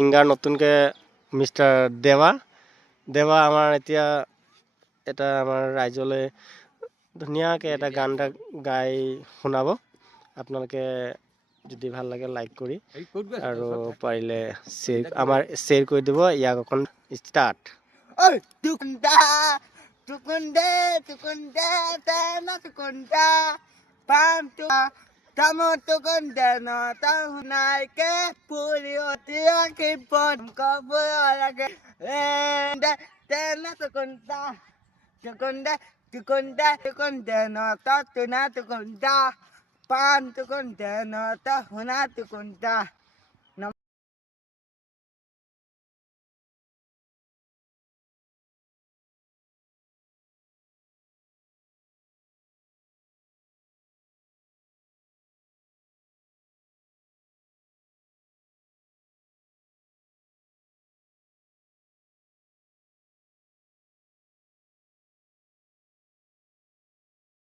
Singer নতুনকৈ mister দেৱা আমাৰ এতিয়া এটা আমাৰ ৰাইজলৈ ধুনীয়াকৈ এটা গান এটা গাই শুনাব। আপোনালোকে যদি ভাল লাগে লাইক কৰি আৰু পাৰিলে শ্বেয়াৰ কৰি দিব। ইয়াক অকণ start. Kamu tukun deno tahu naik ke puri otia kipon kabur lagi deno tukun deno tahu na tukun pan tukun deno tahu na tukun